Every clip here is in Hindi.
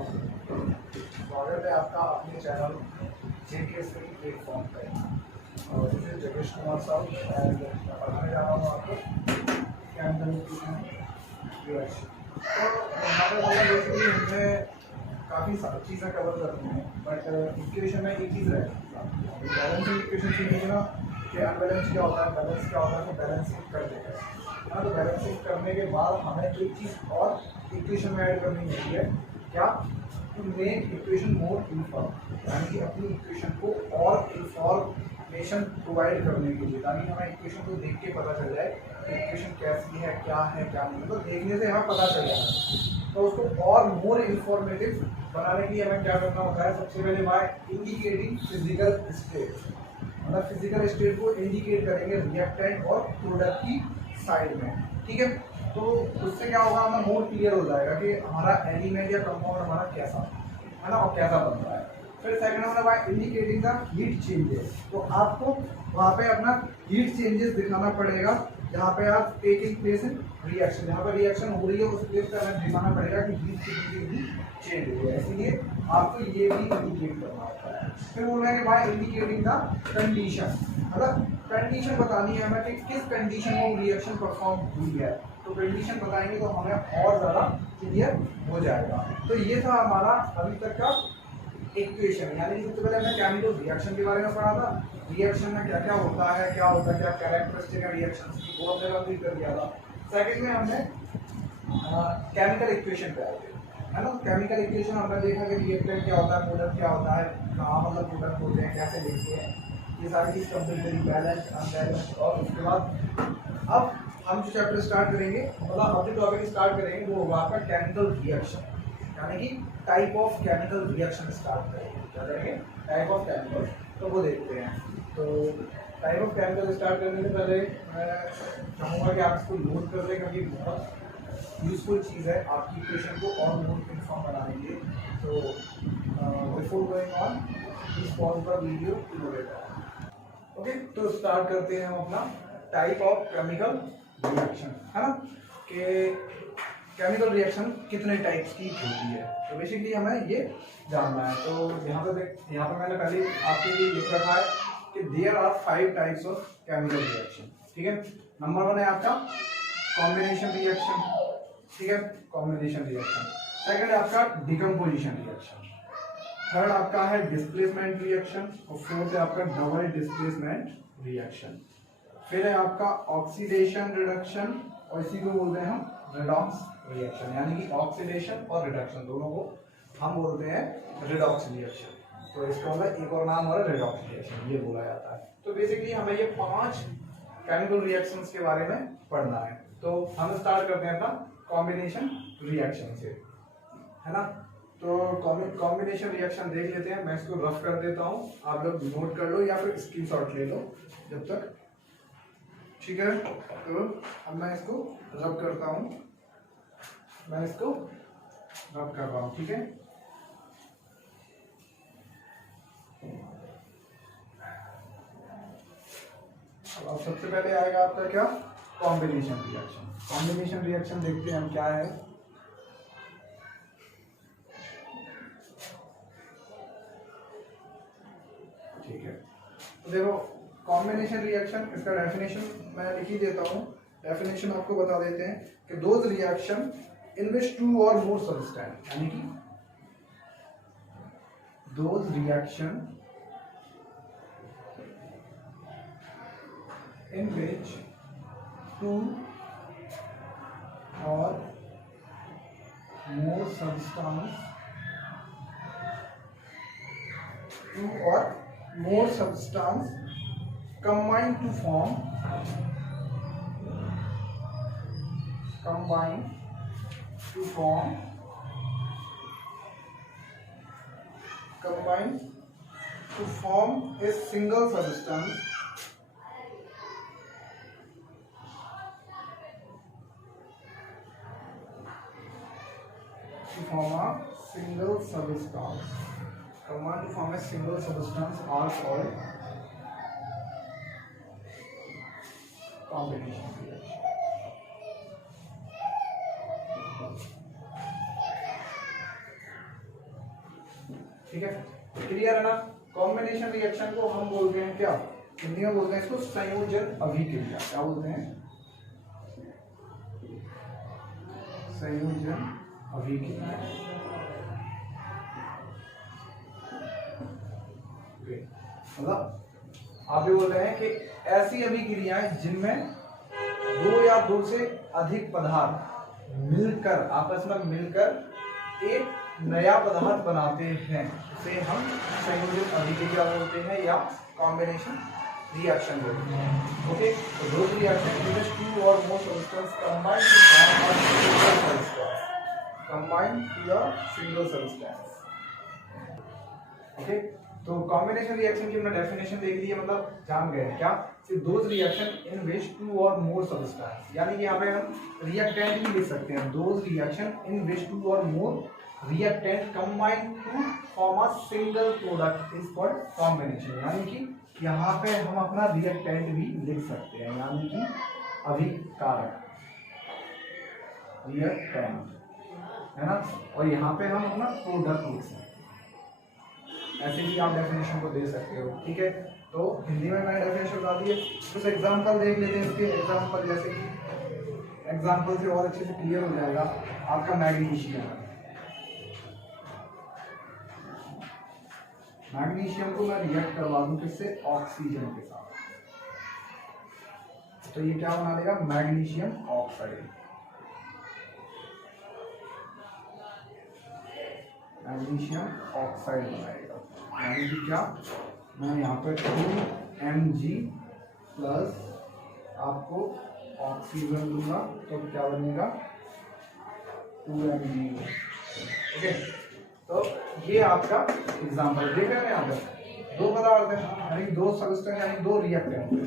स्वागत है आपका अपने चैनल जेकेएस प्लेटफॉर्म पे। और दिस इज जगेश कुमार साहब एंड पढ़ाने जा रहा हूँ आपको केमिकल इक्वेशन रिएक्शन। तो यहाँ पे मतलब बेसिकली हमने काफ़ी सारी चीज़ें कवर करनी है, बट इक्वेशन में एक चीज़ रहेगी बैलेंसिंग इक्वेशन सीखिए ना कि अनबैलेंस क्या होता है, बैलेंस क्या होता है, तो बैलेंसिंग कर देगा है। तो बैलेंसिंग करने के बाद हमें एक चीज़ और इक्वेशन में ऐड करनी होती है, क्या, to make equation more inform, यानी कि अपनी इक्वेशन को और इंफॉर्मेशन प्रोवाइड करने के लिए, ताकि हमें इक्वेशन को देख के पता चल जाए कि इक्वेशन कैसी है, क्या नहीं, मतलब देखने से हमें पता चल जाए। तो उसको और मोर इंफॉर्मेटिव बनाने के लिए हमें क्या करना होता है, सबसे पहले बाय इंडिकेटिंग फिजिकल स्टेट, मतलब फिजिकल स्टेट को इंडिकेट करेंगे रिएक्टेंट और प्रोडक्ट की साइड में, ठीक है। तो उससे क्या होगा, हमें मोर क्लियर हो जाएगा कि हमारा एलिमेंट या कंपाउंड हमारा कैसा है ना, और कैसा बन रहा है। फिर second number by indicating the heat changes, तो आपको वहाँ पे अपना हीट चेंजेस दिखाना पड़ेगा, जहाँ पे आप टेकिंग प्लेस इन रिएक्शन, जहाँ पर रिएक्शन हो रही है उस प्लेस पे हमें दिखाना पड़ेगा कि हीट चेंजेस चेंज हुई है, इसलिए आपको ये भी इंडिकेट करना होता है। फिर बोल रहे हैं कि बाय इंडिकेटिंग द कंडीशन, मतलब कंडीशन बतानी है हमें कि किस कंडीशन में वो रिएक्शन परफॉर्म हुई है, तो कंडीशन बताएंगे तो हमें और ज़्यादा क्लियर हो जाएगा। तो ये था हमारा अभी तक का इक्वेशन, यानी सबसे पहले हमने केमिकल रिएक्शन के बारे में पढ़ा था, रिएक्शन में क्या क्या होता है, क्या कैरेक्टरिस्टिक है रिएक्शन की, वो हमने कंप्लीट कर दिया था। सेकंड में हमने केमिकल इक्वेशन पे आए थे, है ना। केमिकल इक्वेशन हमने देखा कि रिएक्टेंट क्या होता है, प्रोडक्ट क्या होता है, कहाँ मतलब प्रोडक्ट होते हैं, कैसे लिखते हैं, ये सारी चीज़ कंप्लीट करी, बैलेंस अनबैलेंस। और उसके बाद अब हम जो चैप्टर स्टार्ट करेंगे, मतलब अब जो टॉपिक स्टार्ट करेंगे वो होगा आपका केमिकल रिएक्शन, यानी कि type of chemical reaction start करेंगे। क्या करेंगे, टाइप ऑफ केमिकल, तो वो देखते हैं। तो टाइप ऑफ केमिकल स्टार्ट करने से पहले मैं चाहूँगा कि आप इसको नोट कर लें, क्योंकि बहुत यूजफुल चीज़ है आपकी इक्वेशन को और मोर इन्फॉर्म बनाने के लिए। तो before going on please pause the video to note it. Okay, तो स्टार्ट करते हैं हम अपना टाइप ऑफ केमिकल रिएक्शन, है ना, कि केमिकल रिएक्शन कितने टाइप्स की होती है। तो बेसिकली हमें ये जानना है। तो यहाँ पे मैंने पहले आपके लिए लिख रखा है कि there are 5 types of chemical reaction, ठीक है। नंबर 1 है आपका कॉम्बिनेशन रिएक्शन, ठीक है, कॉम्बिनेशन रिएक्शन। सेकंड है आपका डिकम्पोजिशन रिएक्शन। थर्ड आपका है डिस्प्लेसमेंट रिएक्शन, और फोर्थ है आपका डबल डिस्प्लेसमेंट रिएक्शन। फिर है आपका ऑक्सीडेशन रिडक्शन, और इसी को बोलते हैं हम रिडॉक्स रिएक्शन, यानी कि ऑक्सीडेशन और रिडक्शन दोनों को हम बोलते हैं रिडॉक्स रिएक्शन। तो इसका मतलब एक और नाम हो रहा है रिडॉक्स रिएक्शन, ये बोला जाता है। तो बेसिकली हमें ये 5 केमिकल रिएक्शंस के बारे में पढ़ना है। तो हम स्टार्ट करते हैं अपना कॉम्बिनेशन रिएक्शन से, है ना। तो कॉम्बिनेशन रिएक्शन देख लेते हैं। मैं इसको रफ कर देता हूँ, आप लोग नोट कर लो या फिर स्क्रीनशॉट ले लो जब तक, ठीक है। तो अब मैं इसको रब करता हूँ, मैं इसको रब कर रहा हूँ, ठीक है। अब सबसे पहले आएगा आपका क्या, कॉम्बिनेशन रिएक्शन। कॉम्बिनेशन रिएक्शन देखते हैं हम क्या है। ठीक है, तो देखो कॉम्बिनेशन रिएक्शन, इसका डेफिनेशन मैं लिख ही देता हूँ। डेफिनेशन आपको बता देते हैं कि दोज रिएक्शन इन विच 2 और मोर सब्सटेंस, यानी कि दोज रिएक्शन इन विच 2 और मोर सब्सटेंस, 2 और more substance combine to form a single substance, combine to form a single substance are called combination reaction। ठीक है, क्लियर है ना। कॉम्बिनेशन रिएक्शन को हम बोलते हैं क्या, हिंदी में बोलते हैं इसको संयोजन अभिक्रिया। क्या बोलते हैं, संयोजन अभिक्रिया। मतलब आप ये बोल रहे हैं कि ऐसी अभिक्रियाएं जिनमें दो या दो से अधिक पदार्थ मिलकर, आपस में मिलकर एक नया पदार्थ बनाते हैं, उसे हम संयोजन अभिक्रिया बोलते हैं या कॉम्बिनेशन रिएक्शन बोलते हैं। ओके, तो दो reaction in which two or more substances combine to form a single substance, combine to a single substance। Okay, तो कॉम्बिनेशन रिएक्शन की हमने डेफिनेशन देख ली है, मतलब जान गए क्या, those reaction in which two और मोर सबस्टेंस, यानी कि यहाँ पे हम रिएक्टेंट भी लिख सकते हैं, those reaction in which two और more reactant combine to form a single product is called combination. यानी कि यहाँ पे हम अपना रिएक्टेंट भी लिख सकते हैं, यानी कि अभिकारक रिएक्टेंट है ना, और यहाँ पे हम अपना प्रोडक्ट लिख सकते हैं। ऐसे भी आप डेफिनेशन को दे सकते हो। ठीक है, तो हिंदी में मैंने डेफिनेशन बता दी है। कुछ एग्जांपल देख लेते हैं इसके। एग्जांपल जैसे कि एग्जांपल से और अच्छे से क्लियर हो जाएगा आपका मैग्नीशियम। मैग्नीशियम को मैं रिएक्ट करवा दूं किससे, ऑक्सीजन के साथ, तो ये क्या बना देगा, मैग्नीशियम ऑक्साइड। मैग्नीशियम ऑक्साइड बनाएगा, यानी कि क्या, मैं यहाँ पे 2Mg प्लस आपको ऑक्सीजन दूंगा, तो क्या बनेगा 2Mg। ओके, तो ये आपका एग्जांपल देख रहे हैं। यहाँ पे दो पदार्थ है, यानी दो सबस्टेंस, यानी दो रिएक्टेंट है,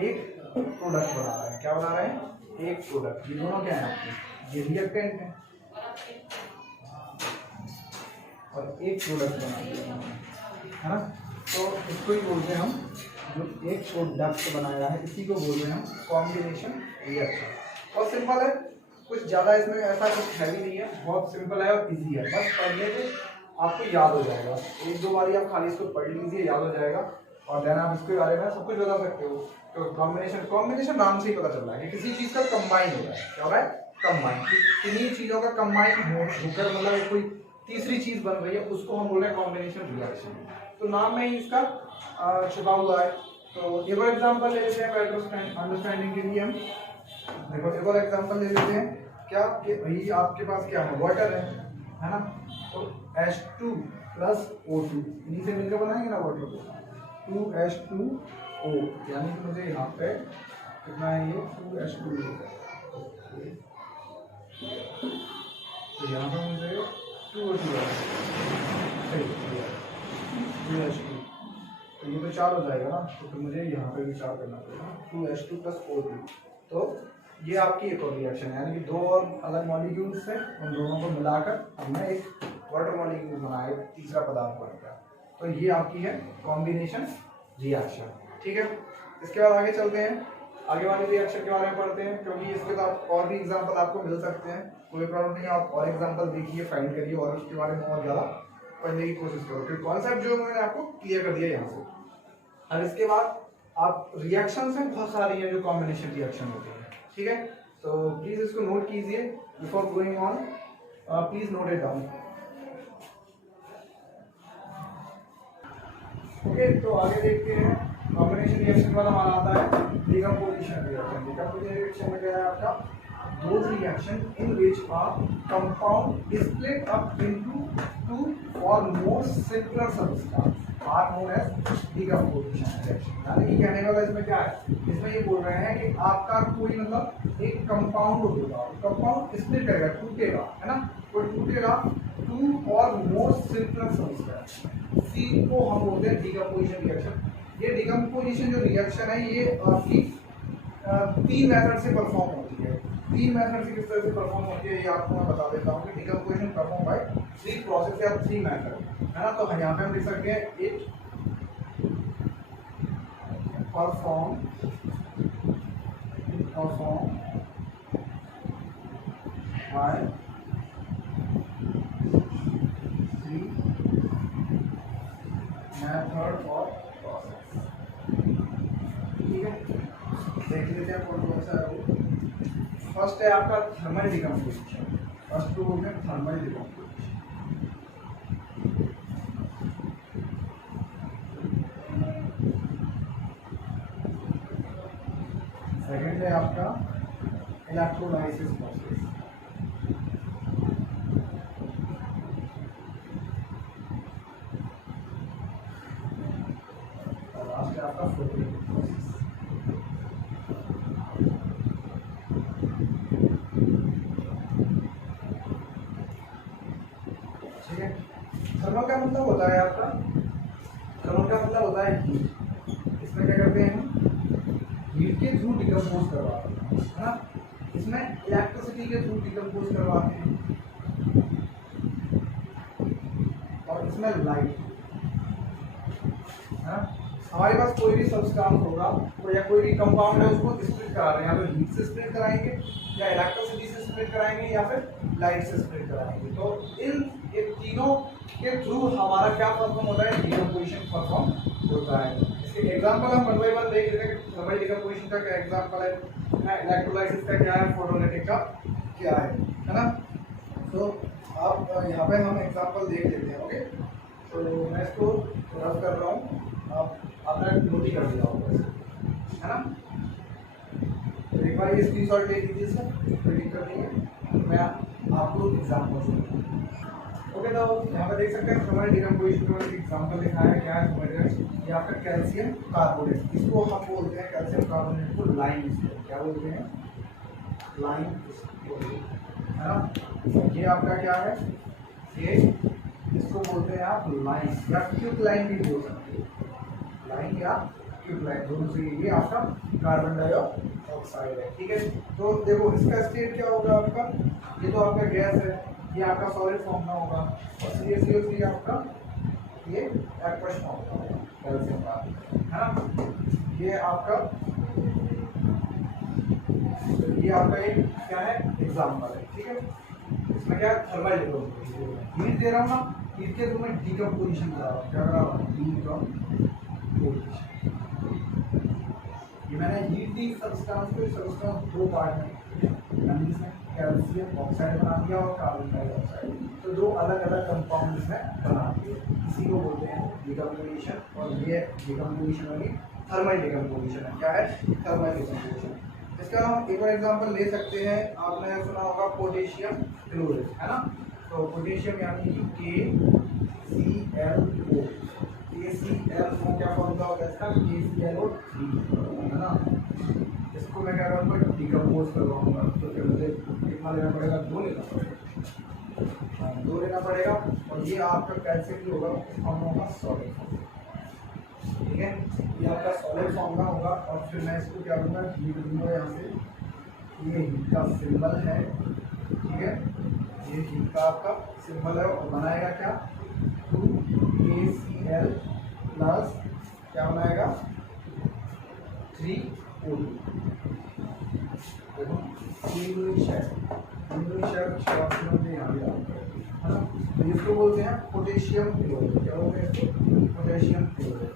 एक प्रोडक्ट बना रहा है। क्या बना रहा है, एक प्रोडक्ट। ये दोनों क्या है आपके, ये रिएक्टेंट है और एक प्रोडक्ट बना दिया है ना, तो इसको ही बोलते हैं हम, जो एक प्रोडक्ट बनाया है इसी को बोलते हैं हम कॉम्बिनेशन रिएक्शन। बहुत सिंपल है, कुछ ज़्यादा इसमें ऐसा कुछ हैवी नहीं है, बहुत सिंपल है और इजी है। बस पढ़ने से आपको याद हो जाएगा, एक दो बारी आप खाली इसको पढ़ लीजिए, याद हो जाएगा, और देन आप इसके बारे में सब कुछ बता सकते हो। तो कॉम्बिनेशन नाम से ही पता चल रहा है कि किसी चीज़ का कंबाइन हो रहा है। क्या हो रहा है, कंबाइन, किन्हीं चीज़ों का कंबाइन होकर मतलब कोई तीसरी चीज़ बन रही है, उसको हम बोल रहे हैं कॉम्बिनेशन रिएक्शन। तो नाम में ही इसका छुपा हुआ है। तो एक और एग्जांपल ले लेते हैं बेटर अंडरस्टैंडिंग के लिए। हम देखो एक और एग्जांपल ले लेते हैं, क्या कि भाई आपके पास क्या है, वाटर है ना, तो H2 प्लस O2 इन्हीं से मिलकर बनाएंगे ना वाटर को, 2H2O, यानी कि मुझे यहाँ पे कितना है, ये 2H2O, तो यहाँ पे मुझे 2O2 2H2, तो ये तो 4 हो जाएगा ना, तो फिर मुझे यहाँ पे भी 4 करना पड़ेगा, 2H2 प्लस O2। तो ये आपकी एक और रिएक्शन है, यानी कि दो और अलग मॉलिक्यूल्स से उन दोनों को मिलाकर हमने एक वाटर मॉलिक्यूल बनाया, तीसरा पदार्थ बन गया। तो ये आपकी है कॉम्बिनेशन रिएक्शन। ठीक है, इसके बाद आगे चलते हैं, आगे वाले रिएक्शन के बारे में पढ़ते हैं, क्योंकि इसके बाद और भी एग्जांपल आपको मिल सकते हैं, कोई प्रॉब्लम नहीं है। आप और एग्जांपल देखिए, फाइंड करिए और उसके बारे में और ज़्यादा पढ़ने की कोशिश करो, क्योंकि कॉन्सेप्ट जो मैंने आपको क्लियर कर दिया यहाँ से। अब इसके बाद आप रिएक्शन से बहुत सारी हैं जो कॉम्बिनेशन रिएक्शन होती है। ठीक है, तो प्लीज इसको नोट कीजिए before going on, please note it down. Okay, तो आगे देखते हैं कॉम्बिनेशन रिएक्शन वाला हमारा आता है डिकम्पोजिशन रिएक्शन। डिकम्पोजिशन रिएक्शन में क्या है आपका, those reaction in which a compound is split up into two or more simpler substances are known as decomposition reaction। यानी कि कहने वाला इसमें क्या है, इसमें ये बोल रहे हैं कि आपका कोई मतलब एक कंपाउंड होगा, कंपाउंड स्प्लिट करेगा, टूटेगा, है ना, वो टूटेगा टू और मोर सिंपलर सबस्टेंस, इसी को हम बोलते हैं डिकम्पोजिशन रिएक्शन। ये डिकम्पोजिशन जो रिएक्शन है ये आपकी 3 मेथड से परफॉर्म होती है। 3 मेथड से किस तरह से परफॉर्म होती है ये आपको मैं बता देता हूँ कि डिकम्पोजिशन परफॉर्म बाय 3 प्रोसेस या 3 मेथड, है ना। तो यहाँ पे हम लिख सकते हैं it perform by 3 method of process. ठीक है, देख लेते हैं कौन कौन सा है वो। फर्स्ट है आपका थर्मल डिकम्पोजिशन। फर्स्ट को बोलते हैं थर्मल डिकम्पोजिशन। सेकेंड है आपका इलेक्ट्रोलाइसिस प्रोसेस। और लास्ट है आपका फ्लोटिंग प्रोसेस। ठीक है, थर्मल का मतलब होता है आपका, थर्मल का मतलब होता है हीट। इसमें क्या करते हैं हम, हीट के थ्रू डिकम्पोज करवाते हैं, है ना। इसमें इलेक्ट्रिसिटी के थ्रू डिकम्पोज करवाते हैं, और इसमें लाइट, है ना। हमारे पास कोई भी सब्सटेंस होगा तो या कोई भी कंपाउंड है, उसको स्प्लिट करा रहे हैं, या तो हीट से स्प्लिट कराएंगे, या इलेक्ट्रिसिटी से स्प्लिट कराएंगे, या फिर लाइट से स्प्लिट कराएंगे। तो इन तीनों के थ्रू हमारा क्या परफॉर्म होता है, डिकम्पोजिशन परफॉर्म होता है। इसके एग्जांपल हम वन बाय वन देख लेते हैं। थर्मल डिकम्पोजिशन का क्या एग्जांपल है, इलेक्ट्रोलाइसिस का क्या है, फोटोलिटिक का क्या है ना। तो अब यहाँ पे हम एग्जांपल देख लेते हैं। ओके, तो मैं इसको रब कर रहा हूँ, आप आपने नोट कर दिया होगा इसे, है ना। तो एक बार ये स्क्रीनशॉट ले लीजिए सर, कोई दिक्कत नहीं है, मैं आपको एग्जांपल दूँ। ओके, तो यहाँ पे देख सकते हैं थर्मल डिकम्पोजिशन का एग्जांपल दिखाया है। क्या है, ये आपका कैल्शियम कार्बोनेट, इसको हम बोलते हैं कैल्शियम कार्बोनेट को लाइम स्टोन। क्या बोलते हैं, लाइम स्टोन, है ना। ये आपका क्या है, ये इसको बोलते हैं आप लाइम, या क्विक लाइम भी बोल सकते हैं, लाइम या क्विक लाइम दोनों से। ये आपका कार्बन डाइऑक्साइड है। ठीक है, तो देखो इसका स्टेट क्या होगा आपका, ये तो आपका गैस है, ये आपका सॉलिड फॉर्म में होगा, और CaCO3 आपका ये एक्वस फॉर्म में होगा कैल्शियम का, है ना। ये आपका एक क्या है, एग्जांपल है। ठीक है, इसमें क्या है, थर्मल डिकम्पोजिशन, हीट दे रहा हूँ ना, हीट के थ्रू मैं डिकम्पोजिशन करा रहा हूँ। क्या करा रहा हूँ, डिकम्पोजिशन। ये मैंने हीट दी सब्सटेंस को, सब्सटेंस दो पार्ट में, मैंने इसमें कैल्शियम ऑक्साइड बना दिया और कार्बन डाइऑक्साइड, तो दो अलग अलग कंपाउंड इसमें बना दिए। इसी को बोलते हैं डिकम्पोजिशन, और ये डिकम्पोजिशन वाली थर्मल डिकम्पोजिशन है। क्या है, थर्मल डिकम्पोजिशन। इसका हम एक और एग्जांपल ले सकते हैं, आपने सुना होगा पोटेशियम क्लोराइड, है ना। तो पोटेशियम यानी कि KClO, KClO क्या फॉर्मूला होगा इसका, KClO3, है ना। इसको मैं क्या करूँगा, डिकम्पोज करवाऊंगा, तो फिर मुझे कितना लेना पड़ेगा, 2 लेना पड़ेगा, 2 लेना पड़ेगा। और ये आपका कैल्शियम जो होगा फॉर्म होगा सॉलिड फॉर्म। ठीक है, ये आपका सॉलिड फॉर्म का होगा, और फिर मैं इसको क्या करूँगा, हीट दूंगा यहाँ से, ये हीट का सिंबल है। ठीक है, ये हीट का आपका सिंबल है, और बनाएगा क्या, 2KCl प्लस क्या बनाएगा, 3O2। देखो इंग्लिश है, यहाँ भी है ना। तो इसको बोलते हैं पोटेशियम क्लोराइड। क्या बोलते हैं इसको, पोटेशियम क्लोराइड।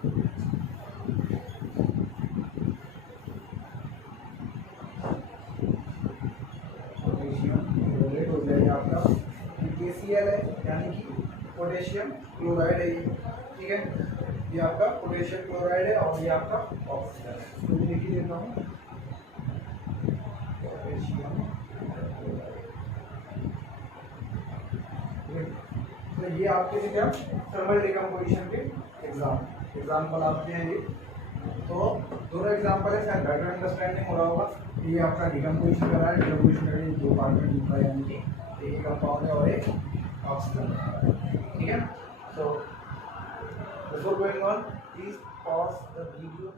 पोटेशियम क्लोराइड हो जाएगा आपका, KCl है यानी कि पोटेशियम क्लोराइड है ये। ठीक है, ये आपका पोटेशियम क्लोराइड है, और ये आपका ऑक्सीजन है। तो लिख ही देता हूँ, पोटेशियम क्लोराइड। तो ये आपके लिए क्या, थर्मल डिकम्पोजिशन के एग्जाम्पल आपके हैं ये। तो दोनों एग्जाम्पल है, शायद बेटर अंडरस्टैंडिंग हो रहा होगा। ये आपका डिकम्पोजिशन कर रहा है, डिकम्पोजिशन कर रही है, 2 पार्ट में टूटा है, यानी कि एक कंपाउंड है और एक ऑक्सीजन। ठीक है, so before going on, please pause the video